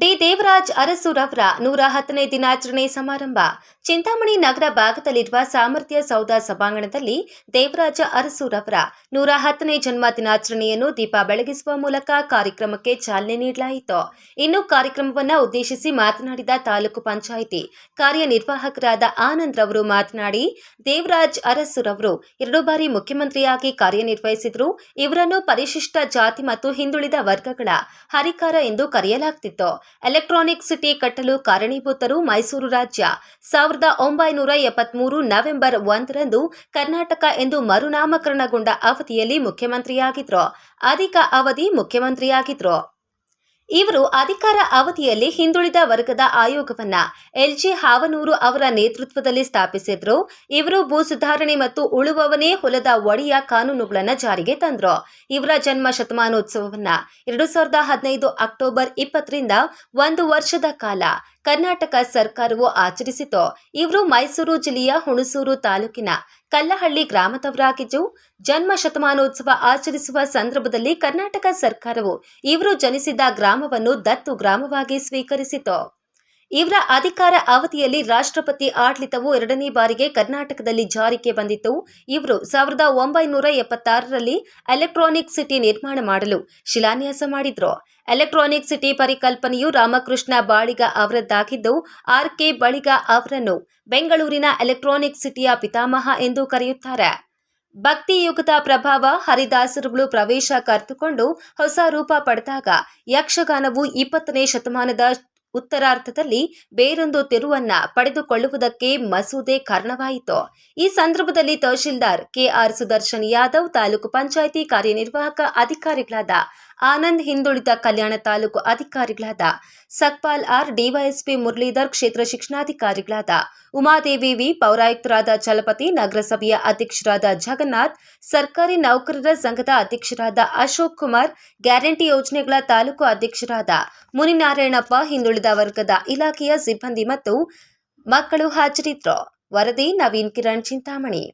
D Devaraj ಅರಸುರವರ ನೂರ ಹತ್ತನೇ ದಿನಾಚರಣೆ ಸಮಾರಂಭ. ಚಿಂತಾಮಣಿ ನಗರ ಭಾಗದಲ್ಲಿರುವ ಸಾಮರ್ಥ್ಯ ಸೌಧ ಸಭಾಂಗಣದಲ್ಲಿ ದೇವರಾಜ ಅರಸುರವರ ನೂರ ಹತ್ತನೇ ಜನ್ಮ ದಿನಾಚರಣೆಯನ್ನು ದೀಪ ಬೆಳಗಿಸುವ ಮೂಲಕ ಕಾರ್ಯಕ್ರಮಕ್ಕೆ ಚಾಲನೆ ನೀಡಲಾಯಿತು. ಇನ್ನು ಕಾರ್ಯಕ್ರಮವನ್ನು ಉದ್ದೇಶಿಸಿ ಮಾತನಾಡಿದ ತಾಲೂಕು ಪಂಚಾಯಿತಿ ಕಾರ್ಯನಿರ್ವಾಹಕರಾದ ಆನಂದ್ ರವರು ಮಾತನಾಡಿ, ದೇವರಾಜ್ ಅರಸುರವರು ಎರಡು ಬಾರಿ ಮುಖ್ಯಮಂತ್ರಿಯಾಗಿ ಕಾರ್ಯನಿರ್ವಹಿಸಿದ್ರು. ಇವರನ್ನು ಪರಿಶಿಷ್ಟ ಜಾತಿ ಮತ್ತು ಹಿಂದುಳಿದ ವರ್ಗಗಳ ಹರಿಕಾರ ಎಂದು ಕರೆಯಲಾಗ್ತಿತ್ತು. ಎಲೆಕ್ಟ್ರಾನಿಕ್ ಸಿಟಿ ಕಟ್ಟಲು ಕಾರಣೀಭೂತರು ಮೈಸೂರು ರಾಜ್ಯ. ಸಾವಿರದ ಒಂಬೈನೂರ ಎಪ್ಪತ್ಮೂರು ನವೆಂಬರ್ ಒಂದರಂದು ಕರ್ನಾಟಕ ಎಂದು ಮರುನಾಮಕರಣಗೊಂಡ ಅವಧಿಯಲ್ಲಿ ಮುಖ್ಯಮಂತ್ರಿಯಾಗಿದ್ರು. ಅಧಿಕ ಅವಧಿ ಮುಖ್ಯಮಂತ್ರಿಯಾಗಿದ್ರು. ಇವರು ಅಧಿಕಾರ ಅವಧಿಯಲ್ಲಿ ಹಿಂದುಳಿದ ವರ್ಗದ ಆಯೋಗವನ್ನ ಎಲ್ಜಿ ಹಾವನೂರು ಅವರ ನೇತೃತ್ವದಲ್ಲಿ ಸ್ಥಾಪಿಸಿದ್ರು. ಇವರು ಭೂ ಸುಧಾರಣೆ ಮತ್ತು ಉಳುವವನೇ ಹೊಲದ ಒಡೆಯ ಕಾನೂನುಗಳನ್ನು ಜಾರಿಗೆ ತಂದ್ರು. ಇವರ ಜನ್ಮ ಶತಮಾನೋತ್ಸವವನ್ನ ಎರಡು ಸಾವಿರದ ಹದಿನೈದು ಅಕ್ಟೋಬರ್ ಇಪ್ಪತ್ತರಿಂದ ಒಂದು ವರ್ಷದ ಕಾಲ ಕರ್ನಾಟಕ ಸರ್ಕಾರವು ಆಚರಿಸಿತು. ಇವರು ಮೈಸೂರು ಜಿಲ್ಲೆಯ ಹುಣಸೂರು ತಾಲೂಕಿನ ಕಲ್ಲಹಳ್ಳಿ ಗ್ರಾಮದವರಾಗಿದ್ದು, ಜನ್ಮ ಶತಮಾನೋತ್ಸವ ಆಚರಿಸುವ ಸಂದರ್ಭದಲ್ಲಿ ಕರ್ನಾಟಕ ಸರ್ಕಾರವು ಇವರು ಜನಿಸಿದ ಗ್ರಾಮವನ್ನು ದತ್ತು ಗ್ರಾಮವಾಗಿ ಸ್ವೀಕರಿಸಿತು. ಇವರ ಅಧಿಕಾರ ಅವಧಿಯಲ್ಲಿ ರಾಷ್ಟ್ರಪತಿ ಆಡಳಿತವು ಎರಡನೇ ಬಾರಿಗೆ ಕರ್ನಾಟಕದಲ್ಲಿ ಜಾರಿಗೆ ಬಂದಿತ್ತು. ಇವರು ಸಾವಿರದ ಒಂಬೈನೂರ ಎಪ್ಪತ್ತಾರರಲ್ಲಿ ಎಲೆಕ್ಟ್ರಾನಿಕ್ ಸಿಟಿ ನಿರ್ಮಾಣ ಮಾಡಲು ಶಿಲಾನ್ಯಾಸ ಮಾಡಿದ್ರು. ಎಲೆಕ್ಟ್ರಾನಿಕ್ ಸಿಟಿ ಪರಿಕಲ್ಪನೆಯು ರಾಮಕೃಷ್ಣ ಬಾಳಿಗ ಅವರದ್ದಾಗಿದ್ದು, ಆರ್ ಕೆ ಬಳಿಗ ಅವರನ್ನು ಬೆಂಗಳೂರಿನ ಎಲೆಕ್ಟ್ರಾನಿಕ್ ಸಿಟಿಯ ಪಿತಾಮಹ ಎಂದು ಕರೆಯುತ್ತಾರೆ. ಭಕ್ತಿ ಯುಗದ ಪ್ರಭಾವ ಹರಿದಾಸರುಗಳು ಪ್ರವೇಶ ಕರೆದುಕೊಂಡು ಹೊಸ ರೂಪ ಪಡೆದಾಗ ಯಕ್ಷಗಾನವು ಇಪ್ಪತ್ತನೇ ಶತಮಾನದ ಉತ್ತರಾರ್ಧದಲ್ಲಿ ಬೇರೊಂದು ತಿರುವನ್ನ ಪಡೆದುಕೊಳ್ಳುವುದಕ್ಕೆ ಮಸೂದೆ ಕಾರಣವಾಯಿತು. ಈ ಸಂದರ್ಭದಲ್ಲಿ ತಹಶೀಲ್ದಾರ್ ಕೆಆರ್ ಸುದರ್ಶನ್ ಯಾದವ್ ತಾಲೂಕು ಪಂಚಾಯಿತಿ ಕಾರ್ಯನಿರ್ವಾಹಕ ಅಧಿಕಾರಿಗಳಾದ ಆನಂದ್ ಹಿಂದುಳಿದ ಕಲ್ಯಾಣ ತಾಲೂಕು ಅಧಿಕಾರಿಗಳಾದ ಸಕ್ಪಾಲ್ ಆರ್ ಡಿವೈಎಸ್ಪಿ ಮುರಳೀಧರ್ ಕ್ಷೇತ್ರ ಶಿಕ್ಷಣಾಧಿಕಾರಿಗಳಾದ ಉಮಾದೇವಿ ವಿ ಪೌರಾಯುಕ್ತರಾದ ಚಲಪತಿ ನಗರಸಭೆಯ ಅಧ್ಯಕ್ಷರಾದ ಜಗನ್ನಾಥ್, ಸರ್ಕಾರಿ ನೌಕರರ ಸಂಘದ ಅಧ್ಯಕ್ಷರಾದ ಅಶೋಕ್ ಕುಮಾರ್, ಗ್ಯಾರಂಟಿ ಯೋಜನೆಗಳ ತಾಲೂಕು ಅಧ್ಯಕ್ಷರಾದ ಮುನಿನಾರಾಯಣಪ್ಪ, ಹಿಂದುಳಿದ ವರ್ಗದ ಇಲಾಖೆಯ ಸಿಬ್ಬಂದಿ ಮತ್ತು ಮಕ್ಕಳು ಹಾಜರಿದ್ದರು. ವರದಿ ನವೀನ್ ಕಿರಣ್ ಚಿಂತಾಮಣಿ.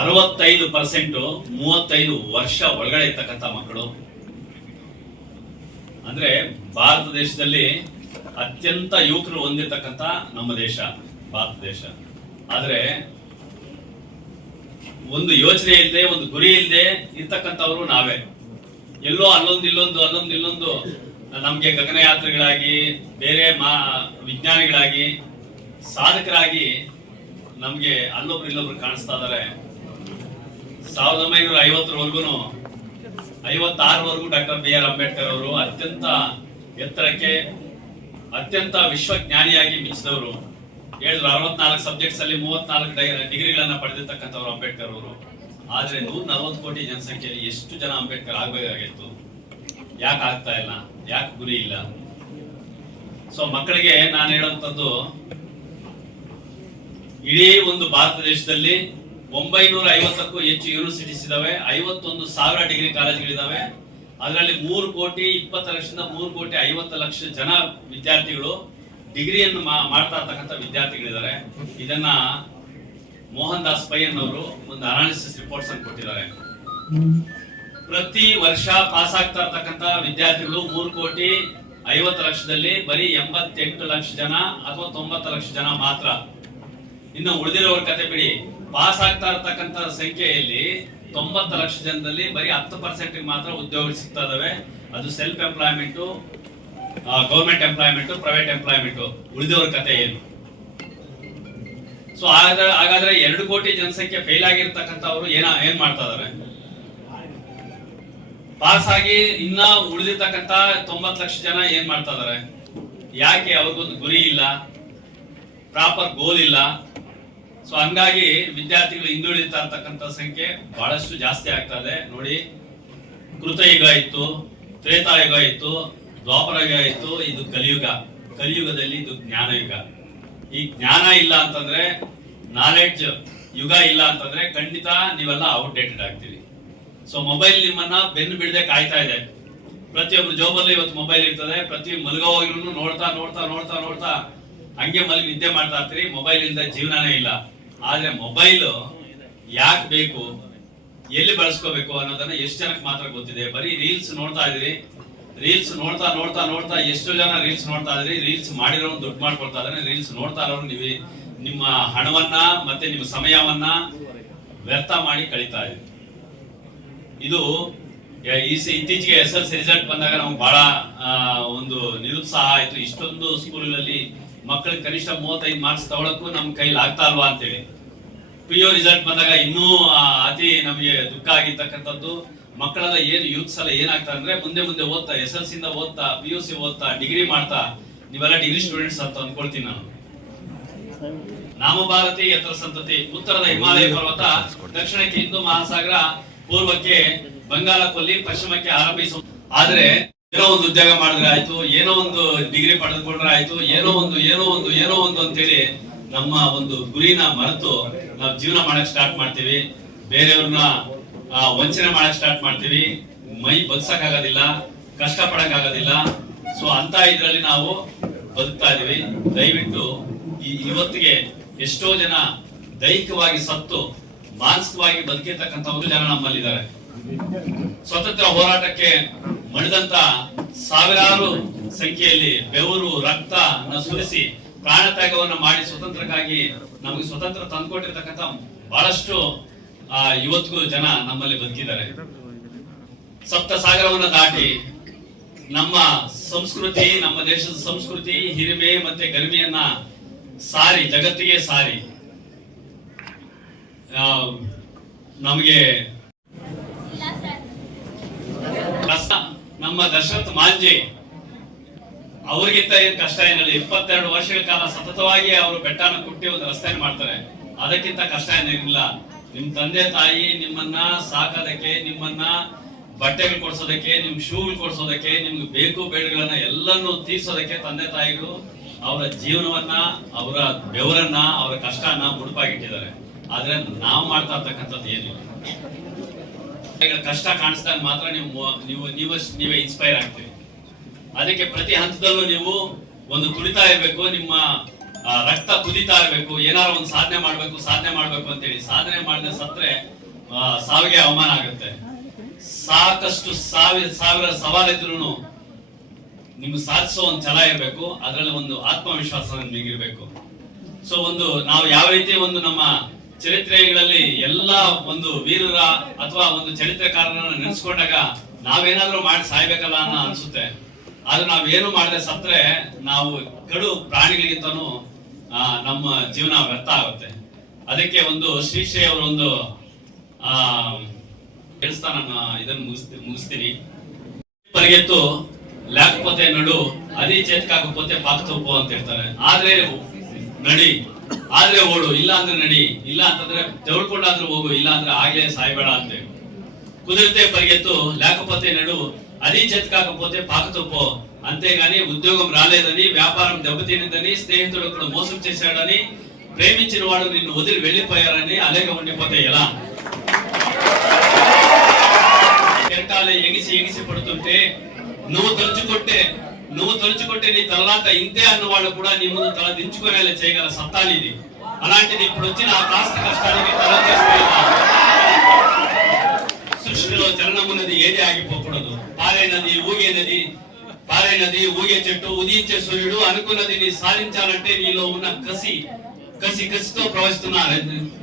ಅರವತ್ತೈದು ಪರ್ಸೆಂಟ್ ಮೂವತ್ತೈದು ವರ್ಷ ಒಳಗಡೆ ಇರ್ತಕ್ಕಂಥ ಮಕ್ಕಳು. ಅಂದ್ರೆ ಭಾರತ ದೇಶದಲ್ಲಿ ಅತ್ಯಂತ ಯುವಕರು ಹೊಂದಿರತಕ್ಕಂಥ ನಮ್ಮ ದೇಶ, ಭಾರತ ದೇಶ. ಆದ್ರೆ ಒಂದು ಯೋಚನೆ ಇಲ್ಲದೆ ಒಂದು ಗುರಿ ಇಲ್ಲದೆ ಇರ್ತಕ್ಕಂಥವ್ರು ನಾವೇ. ಎಲ್ಲೋ ಅಲ್ಲೊಂದು ಇಲ್ಲೊಂದು ಅಲ್ಲೊಂದು ಇಲ್ಲೊಂದು ನಮ್ಗೆ ಗಗನಯಾತ್ರಿಗಳಾಗಿ, ಬೇರೆ ಮಾ ವಿಜ್ಞಾನಿಗಳಾಗಿ, ಸಾಧಕರಾಗಿ ನಮ್ಗೆ ಅಲ್ಲೊಬ್ರು ಇಲ್ಲೊಬ್ರು ಕಾಣಿಸ್ತಾ ಇದಾರೆ. ಸಾವಿರದ ಒಂಬೈನೂರ ಐವತ್ತರವರೆಗೂ ಐವತ್ತಾರವರೆಗೂ ಡಾಕ್ಟರ್ ಬಿ ಆರ್ ಅಂಬೇಡ್ಕರ್ ಅವರು ಅತ್ಯಂತ ಎತ್ತರಕ್ಕೆ, ಅತ್ಯಂತ ವಿಶ್ವಜ್ಞಾನಿಯಾಗಿ ಮಿಂಚಿದವರು. ಹೇಳಿದ್ರು ಅರವತ್ನಾಲ್ಕು ಸಬ್ಜೆಕ್ಟ್ಸ್ ಅಲ್ಲಿ ಮೂವತ್ನಾಲ್ಕು ಡಿಗ್ರಿಗಳನ್ನ ಪಡೆದಿರ್ತಕ್ಕಂಥವ್ರು ಅಂಬೇಡ್ಕರ್ ಅವರು. ಆದ್ರೆ ನೂರ ನಲವತ್ತು ಕೋಟಿ ಜನಸಂಖ್ಯೆಯಲ್ಲಿ ಎಷ್ಟು ಜನ ಅಂಬೇಡ್ಕರ್ ಆಗ್ಬೇಕಾಗಿತ್ತು? ಯಾಕೆ ಆಗ್ತಾ ಇಲ್ಲ? ಯಾಕೆ ಗುರಿ ಇಲ್ಲ? ಸೊ ಮಕ್ಕಳಿಗೆ ನಾನು ಹೇಳುವಂಥದ್ದು ಇಡೀ ಒಂದು ಭಾರತ ದೇಶದಲ್ಲಿ ಒಂಬೈನೂರ ಐವತ್ತಕ್ಕೂ ಹೆಚ್ಚು ಯೂನಿವರ್ಸಿಟೀಸ್ ಇದಾವೆ. ಐವತ್ತೊಂದು ಸಾವಿರ ಡಿಗ್ರಿ ಕಾಲೇಜ್ಗಳಿದಾವೆ. ಅದರಲ್ಲಿ ಮೂರು ಕೋಟಿ ಇಪ್ಪತ್ತು ಲಕ್ಷದಿಂದ ಮೂರು ಕೋಟಿ ಐವತ್ತು ಲಕ್ಷ ಜನ ವಿದ್ಯಾರ್ಥಿಗಳು ಡಿಗ್ರಿಯನ್ನು ಮಾಡ್ತಾ ಇರ್ತಕ್ಕಂಥ ವಿದ್ಯಾರ್ಥಿಗಳಿದ್ದಾರೆ. ಇದನ್ನ ಮೋಹನ್ ದಾಸ್ ಪೈಯನ್ ಅವರು ಒಂದು ಅನಾಲಿಸಿಸ್ ರಿಪೋರ್ಟ್ಸ್ ಅನ್ನು ಕೊಟ್ಟಿದ್ದಾರೆ. ಪ್ರತಿ ವರ್ಷ ಪಾಸ್ ಆಗ್ತಾ ಇರ್ತಕ್ಕಂಥ ವಿದ್ಯಾರ್ಥಿಗಳು ಮೂರು ಕೋಟಿ ಐವತ್ತು ಲಕ್ಷದಲ್ಲಿ ಬರೀ ಎಂಬತ್ತೆಂಟು ಲಕ್ಷ ಜನ ಅಥವಾ ತೊಂಬತ್ತು ಲಕ್ಷ ಜನ ಮಾತ್ರ ಇನ್ನು ಉಳಿದಿರೋರ ಕತೆ ಬಿಡಿ. ಪಾಸ್ ಆಗ್ತಾ ಇರ್ತಕ್ಕಂಥ ಸಂಖ್ಯೆಯಲ್ಲಿ ತೊಂಬತ್ತು ಲಕ್ಷ ಜನದಲ್ಲಿ ಬರೀ ಹತ್ತು ಪರ್ಸೆಂಟ್ ಮಾತ್ರ ಉದ್ಯೋಗ ಸಿಗ್ತಾ ಇದಾವೆ. ಅದು self employment government employment private employment ಉಳಿದವ್ರ ಕತೆ ಏನು? ಸೊ ಹಾಗಾದ್ರೆ ಎರಡು ಕೋಟಿ ಜನಸಂಖ್ಯೆ ಫೇಲ್ ಆಗಿರ್ತಕ್ಕಂಥವ್ರು ಏನ, ಏನ್ ಮಾಡ್ತಾ ಇದಾರೆ? ಪಾಸ್ ಆಗಿ ಇನ್ನ ಉಳಿದಿರ್ತಕ್ಕಂತ ತೊಂಬತ್ ಲಕ್ಷ ಜನ ಏನ್ ಮಾಡ್ತಾ ಇದಾರೆ? ಯಾಕೆ ಅವ್ರಿಗೊಂದು ಗುರಿ ಇಲ್ಲ? ಪ್ರಾಪರ್ ಗೋಲ್ ಇಲ್ಲ? ಸೊ ಹಂಗಾಗಿ ವಿದ್ಯಾರ್ಥಿಗಳು ಹಿಂದುಳಿತಾ ಇರ್ತಕ್ಕಂಥ ಸಂಖ್ಯೆ ಬಹಳಷ್ಟು ಜಾಸ್ತಿ ಆಗ್ತಾ ಇದೆ. ನೋಡಿ, ಕೃತಯುಗ ಇತ್ತು, ತ್ರೇತಾಯುಗ ಇತ್ತು ದ್ವಾಪರ ಯುಗ ಇತ್ತು, ಇದು ಕಲಿಯುಗ. ಕಲಿಯುಗದಲ್ಲಿ ಇದು ಜ್ಞಾನಯುಗ. ಈ ಜ್ಞಾನ ಇಲ್ಲ ಅಂತಂದ್ರೆ ನಾಲೆಡ್ಜ್ ಯುಗ ಇಲ್ಲ ಅಂತಂದ್ರೆ ಖಂಡಿತ ನೀವೆಲ್ಲ ಔಟ್ಡೇಟೆಡ್ ಆಗ್ತೀರಿ. ಸೊ ಮೊಬೈಲ್ ನಿಮ್ಮನ್ನ ಬೆನ್ನು ಬಿಡದೆ ಕಾಯ್ತಾ ಇದೆ. ಪ್ರತಿಯೊಬ್ಬರು ಜೋಬಲ್ಲಿ ಇವತ್ತು ಮೊಬೈಲ್ ಇರ್ತದೆ, ಪ್ರತಿ ಮಲಗೋವಾಗಿನೂ ನೋಡ್ತಾ ನೋಡ್ತಾ ನೋಡ್ತಾ ನೋಡ್ತಾ ಹಂಗೆ ಮಲಗಿ ನಿದ್ದೆ ಮಾಡ್ತಾ ಇರ್ತೀರಿ. ಮೊಬೈಲ್ ಇಲ್ಲದೆ ಜೀವನನೇ ಇಲ್ಲ. ಆದ್ರೆ ಮೊಬೈಲ್ ಯಾಕೆ ಬೇಕು? ಎಲ್ಲಿ ಬಳಸ್ಕೋಬೇಕು ಅನ್ನೋದನ್ನ ಎಷ್ಟು ಜನಕ್ಕೆ ಮಾತ್ರ ಗೊತ್ತಿದೆ. ಬರೀ ರೀಲ್ಸ್ ನೋಡ್ತಾ ಇದ್ರಿ. ರೀಲ್ಸ್ ನೋಡ್ತಾ ನೋಡ್ತಾ ನೋಡ್ತಾ ಎಷ್ಟು ಜನ ರೀಲ್ಸ್ ನೋಡ್ತಾ ಇದ್ರಿ. ರೀಲ್ಸ್ ಮಾಡಿರೋ ದುಡ್ಡು ಮಾಡ್ಕೊಳ್ತಾ ಇದ್ರೆ. ರೀಲ್ಸ್ ನೋಡ್ತಾ ಇರೋರು ನೀವು ನಿಮ್ಮ ಹಣವನ್ನ ಮತ್ತೆ ನಿಮ್ಮ ಸಮಯವನ್ನ ವ್ಯರ್ಥ ಮಾಡಿ ಕಳೀತಾ ಇದ್ರಿ. ಇದು ಇತ್ತೀಚೆಗೆ ಎಸ್ ಎಲ್ ಸಿ ರಿಸಲ್ಟ್ ಬಂದಾಗ ನಮ್ಗೆ ಬಹಳ ಒಂದು ನಿರುತ್ಸಾಹ ಆಯ್ತು. ಇಷ್ಟೊಂದು ಸ್ಕೂಲ್ಗಳಲ್ಲಿ ಮಕ್ಕಳಿಗೆ ಕನಿಷ್ಠ ಮೂವತ್ತೈದು ಮಾರ್ಕ್ಸ್ ತಗೊಳಕ್ಕೂ ನಮ್ ಕೈಲಿ ಆಗ್ತಾ ಅಲ್ವಾ ಅಂತೇಳಿ. ಪಿ ಯು ರಿಸಲ್ಟ್ ಬಂದಾಗ ಇನ್ನೂ ಅತಿ ನಮಗೆ ದುಃಖ ಆಗಿರ್ತಕ್ಕಂಥದ್ದು. ಮಕ್ಕಳೆಲ್ಲ ಏನು ಯೂತ್ಸ್ ಎಲ್ಲ ಏನಾಗ್ತಾರೆ ಅಂದ್ರೆ ಮುಂದೆ ಮುಂದೆ ಓದ್ತಾ ಎಸ್ ಎಲ್ ಸಿ ಇಂದ ಓದ್ತಾ ಪಿ ಯು ಸಿ ಓದ್ತಾ ಡಿಗ್ರಿ ಮಾಡ್ತಾ, ನೀವೆಲ್ಲ ಡಿಗ್ರಿ ಸ್ಟೂಡೆಂಟ್ಸ್ ಅಂತ ಅಂದ್ಕೊಳ್ತೀನಿ ನಾನು. ನಾಮಭಾರತಿ ಎತ್ತರ ಸಂತತಿ, ಉತ್ತರದ ಹಿಮಾಲಯ ಪರ್ವತ, ದಕ್ಷಿಣಕ್ಕೆ ಹಿಂದೂ ಮಹಾಸಾಗರ, ಪೂರ್ವಕ್ಕೆ ಬಂಗಾಳ ಕೊಲ್ಲಿ ಪಶ್ಚಿಮಕ್ಕೆ ಆರಂಭಿಸುವ ಆದ್ರೆ ಏನೋ ಒಂದು ಉದ್ಯೋಗ ಮಾಡಿದ್ರೆ ಆಯ್ತು, ಏನೋ ಒಂದು ಡಿಗ್ರಿ ಪಡೆದುಕೊಂಡ್ರೆ ಆಯ್ತು, ಏನೋ ಒಂದು ಏನೋ ಒಂದು ಏನೋ ಒಂದು ಅಂತೇಳಿ ನಮ್ಮ ಒಂದು ಗುರಿನ ಮರೆತು ನಾವು ಜೀವನ ಮಾಡಕ್ ಸ್ಟಾರ್ಟ್ ಮಾಡ್ತೀವಿ. ಬೇರೆಯವ್ರನ್ನ ವಂಚನೆ ಮಾಡಕ್ ಸ್ಟಾರ್ಟ್ ಮಾಡ್ತೀವಿ. ಮೈ ಬಗ್ಸಕ್ ಆಗೋದಿಲ್ಲ ಕಷ್ಟ ಪಡಕ್ ಆಗೋದಿಲ್ಲ ಸೊ ಅಂತ ಇದ್ರಲ್ಲಿ ನಾವು ಬದುಕ್ತಾ ಇದೀವಿ ದಯವಿಟ್ಟು ಈ ಇವತ್ತಿಗೆ ಎಷ್ಟೋ ಜನ ದೈಹಿಕವಾಗಿ ಸತ್ತು, ಮಾನಸಿಕವಾಗಿ ಬದುಕಿರ್ತಕ್ಕಂಥ ಒಂದು ಜನ ನಮ್ಮಲ್ಲಿದ್ದಾರೆ. ಸ್ವತಂತ್ರ ಹೋರಾಟಕ್ಕೆ ಮಣಿದಂತ ಸಾವಿರಾರು ಸಂಖ್ಯೆಯಲ್ಲಿ ಬೆವರು ರಕ್ತ ಸುರಿಸಿ ಪ್ರಾಣ ತ್ಯಾಗವನ್ನು ಮಾಡಿ ಸ್ವತಂತ್ರಕ್ಕಾಗಿ ನಮಗೆ ಸ್ವತಂತ್ರ ತಂದುಕೊಟ್ಟಿರ್ತಕ್ಕಂಥ ಬಹಳಷ್ಟು ಆ, ಇವತ್ತಿಗೂ ಜನ ನಮ್ಮಲ್ಲಿ ಬದುಕಿದ್ದಾರೆ. ಸಪ್ತ ಸಾಗರವನ್ನ ದಾಟಿ ನಮ್ಮ ಸಂಸ್ಕೃತಿ ನಮ್ಮ ದೇಶದ ಸಂಸ್ಕೃತಿ ಹಿರಿಮೆ ಮತ್ತೆ ಗರಿಮೆಯನ್ನ ಸಾರಿ ಜಗತ್ತಿಗೆ ಸಾರಿ. ಆ, ನಮಗೆ ಕಷ್ಟ. ನಮ್ಮ ದಶರಥ್ ಮಾಂಜಿ, ಅವ್ರಿಗಿಂತ ಏನ್ ಕಷ್ಟ ಏನಿಲ್ಲ, ಇಪ್ಪತ್ತೆರಡು ವರ್ಷಗಳ ಕಾಲ ಸತತವಾಗಿ ಅವರು ಬೆಟ್ಟನ ಕುಟ್ಟಿ ಒಂದು ರಸ್ತೆಯನ್ನು ಮಾಡ್ತಾರೆ. ಅದಕ್ಕಿಂತ ಕಷ್ಟ ಏನಿಲ್ಲ. ನಿಮ್ ತಂದೆ ತಾಯಿ ನಿಮ್ಮನ್ನ ಸಾಕೋದಕ್ಕೆ, ನಿಮ್ಮನ್ನ ಬಟ್ಟೆಗಳು ಕೊಡ್ಸೋದಕ್ಕೆ, ನಿಮ್ ಶೂಗಳು ಕೊಡ್ಸೋದಕ್ಕೆ, ನಿಮ್ಗೆ ಬೇಕು ಬೇಡಗಳನ್ನ ಎಲ್ಲನೂ ತೀರ್ಸೋದಕ್ಕೆ ತಂದೆ ತಾಯಿಗಳು ಅವರ ಜೀವನವನ್ನ, ಅವರ ಬೆವರನ್ನ, ಅವರ ಕಷ್ಟನ ಮುಡುಪಾಗಿಟ್ಟಿದ್ದಾರೆ. ಆದ್ರೆ ನಾವು ಮಾಡ್ತಾ ಇರ್ತಕ್ಕಂಥದ್ದು ಏನಿಲ್ಲ. ಕಷ್ಟ ಕಾಣಿಸ್ದಾಗ ಮಾತ್ರ ನೀವು ನೀವು ನೀವು ನೀವೇ ಇನ್ಸ್ಪೈರ್ ಆಗ್ತೀರಿ. ಅದಕ್ಕೆ ಪ್ರತಿ ಹಂತದಲ್ಲೂ ನೀವು ಒಂದು ತುಳಿತಾ ಇರಬೇಕು, ನಿಮ್ಮ ರಕ್ತ ಕುದಿತಾ ಇರಬೇಕು ಏನಾರು ಒಂದು ಸಾಧನೆ ಮಾಡ್ಬೇಕು ಸಾಧನೆ ಮಾಡ್ಬೇಕು ಅಂತೇಳಿ. ಸಾಧನೆ ಮಾಡದೆ ಸತ್ರೆ ಸಾವಿಗೆ ಅವಮಾನ ಆಗುತ್ತೆ. ಸಾಕಷ್ಟು ಸಾವಿರ ಸಾವಿರ ಸವಾಲಿದ್ರು ನಿಮ್ಗೆ ಸಾಧಿಸೋ ಒಂದು ಛಲ ಇರಬೇಕು, ಅದರಲ್ಲಿ ಒಂದು ಆತ್ಮವಿಶ್ವಾಸ ನಿಮಗಿರ್ಬೇಕು ಸೊ ಒಂದು, ನಾವು ಯಾವ ರೀತಿ ಒಂದು ನಮ್ಮ ಚರಿತ್ರೆಗಳಲ್ಲಿ ಎಲ್ಲ ಒಂದು ವೀರರ ಅಥವಾ ಒಂದು ಚರಿತ್ರೆಕಾರರನ್ನ ನೆನೆಸ್ಕೊಂಡಾಗ ನಾವೇನಾದ್ರೂ ಮಾಡಿ ಸಾಯ್ಬೇಕಲ್ಲ ಅನ್ನೋ ಅನ್ಸುತ್ತೆ. ಆದ್ರೆ ನಾವೇನು ಮಾಡದೆ ಸತ್ರೆ ನಾವು ಕಡು ಪ್ರಾಣಿಗಳಿಗಿಂತನೂ ನಮ್ಮ ಜೀವನ ವ್ಯರ್ಥ ಆಗುತ್ತೆ. ಅದಕ್ಕೆ ಒಂದು ಶ್ರೀಶ್ರೀ ಅವರೊಂದು ಒಂದು ಆ, ದೇವಸ್ಥಾನ ಇದನ್ನು ಮುಗಿಸ್ತೀನಿ. ಪರಿಗೆತ್ತು ಲ್ಯಾಕ್ ಪೋತೆ ನಡು ಅದೇ ಚೇತ್ಕಾಗ ಪೋತೆ ಪಾಕ್ ತುಪ್ಪು ಅಂತ ಹೇಳ್ತಾರೆ. ಆದ್ರೆ ನಡಿ. ಆದ್ರೆ ಓಡು ಇಲ್ಲ ಅಂದ್ರೆ ನಡಿ ಇಲ್ಲ ಅಂತಂದ್ರೆ ತೆವಳ್ಕೊಂಡಾದ್ರೂ ಹೋಗು ಇಲ್ಲ ಅಂದ್ರೆ ಆಗ್ಲೇ ಸಾಯ್ಬೇಡ ಅಂತ కుదిరితే పరిగెత్తు లేకపోతే నడు అది చేతకాకపోతే పాకతొప్పో అంతేగాని ఉద్యోగం రాలేదని వ్యాపారం దెబ్బతినిందని స్నేహితుడు ఒకడు మోసం చేశాడని ప్రేమించిన వాడు నిన్ను వదిలి వెళ్ళిపోయారని అలాగే ఉండిపోతే ఎలా కెరటాలు ఎగిసి ఎగిసి పడుతుంటే నువ్వు తలుచుకుంటే నువ్వు తలుచుకుంటే నీ తలరాత ఇంతే అన్నవాళ్ళు కూడా నీ ముందు తల దించుకునేలా చేయగల సత్తాలు ఇది అలాంటిది ఇప్పుడు వచ్చిన ఆ కాస్త కష్టానికి తల సృష్టిలో చలనమున్నది ఏది ఆగిపోకూడదు. పారే నది ఊగే నది పారే నది ఊగే చెట్టు ఉదయించే సూర్యుడు అనుకున్నది నీ సాధించాలంటే నీలో ఉన్న కసి కసి కసితో ప్రవహిస్తున్న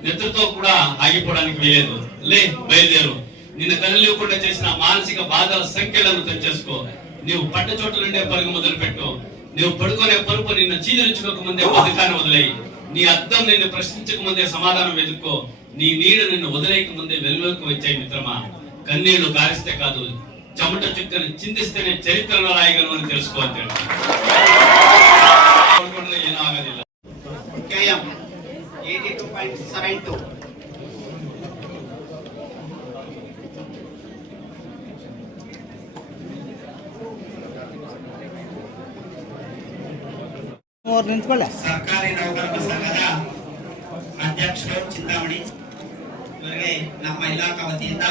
నిద్రతో కూడా ఆగిపోవడానికి వీలేదు. లే బయలుదేరు. నిన్ను కదలివ్వకుండా చేసిన మానసిక బాధల సంఖ్యలను తెచ్చేసుకో. నీవు పడ్డ చోట్ల నుండే పరుగు మొదలు పెట్టు నువ్వు పడుకునే పరుపు నిన్ను చీదరించుకోక ముందే అధికారం వదిలేయి. నీ అర్థం నిన్ను ప్రశ్నించక ముందే సమాధానం వెతుక్కో. నీ నీడ నిన్ను వదిలేయక ముందే వెలువలకు వచ్చాయి మిత్రమా. కన్నీళ్ళు కారిస్తే కాదు చెమట చుక్కను చింతిస్తేనే చరిత్రలో రాయగలను అని తెలుసుకోవాలి ಸರ್ಕಾರಿ ನೌಕರರ ಸಂಘದ ಅಧ್ಯಕ್ಷರು ಚಿಂತಾಮಣಿ. ಇವರಿಗೆ ನಮ್ಮ ಇಲಾಖಾ ವತಿಯಿಂದ